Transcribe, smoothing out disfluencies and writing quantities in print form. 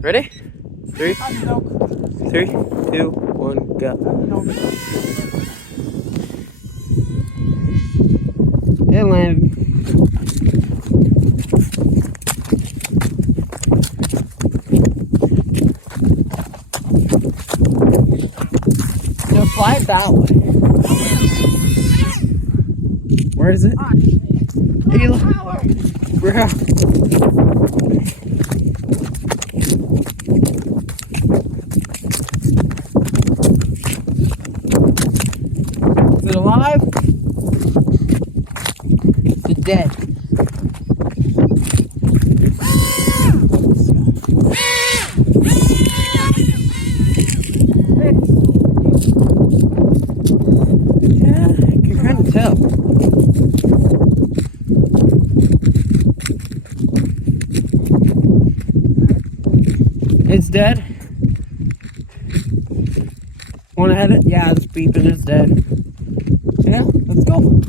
Ready? Three, No. 3, 2, 1, go. No. It landed. No, fly it that way. Where is it? Hey, look. Bro. Is it alive? It's dead. Yeah, I can kind of tell. It's dead. Wanna hit it? Yeah, it's beeping, it's dead. Yeah, let's go.